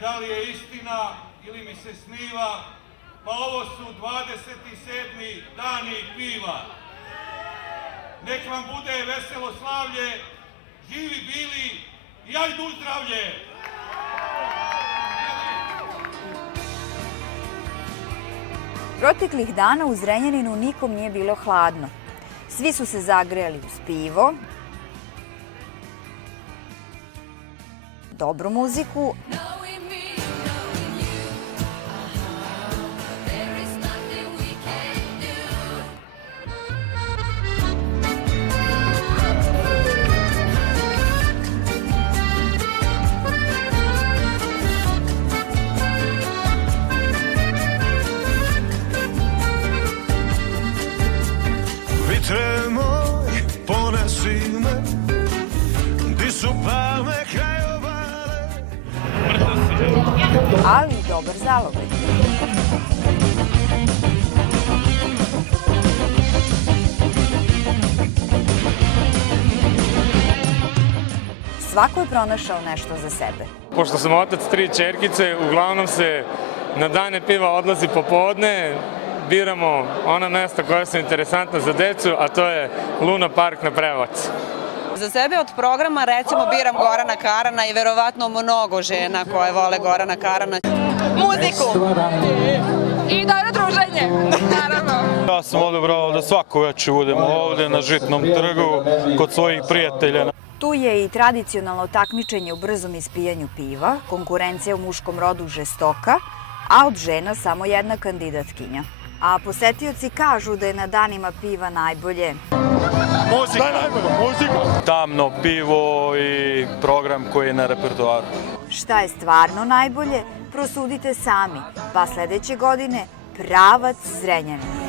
Da li je istina ili mi se sniva, pa ovo su 27. dani piva. Nek vam bude veselo slavlje, živi bili i ajdu zdravlje! Proteklih dana u Zrenjaninu nikom nije bilo hladno. Svi su se zagrejali uz pivo, dobru muziku, Vitre moj, ponesi me, di su palme krajobale. ali i dobar zalogaj. Svako je pronašao nešto za sebe. Pošto sam otac 3 ćerkice, uglavnom se na dane piva odlazi popodne, biramo ona mesta koja su interesantna za decu, a to je Luna Park na Prevaci. Za sebe od programa recimo biram Gorana Karana i verovatno mnogo žena koje vole Gorana Karana. Muziku! I dobro druženje, naravno. Ja sam odabrao da svako večer budem ovde na Žitnom trgu kod svojih prijatelja. Tu je i tradicionalno takmičenje u brzom ispijanju piva, konkurencija u muškom rodu žestoka, a od žena samo jedna kandidatkinja. A posetioci kažu da je na danima piva najbolje. Muzika! Muzika! Tamno pivo i program koji je na repertoaru. Šta je stvarno najbolje, prosudite sami, pa sledeće godine pravac Zrenjanina.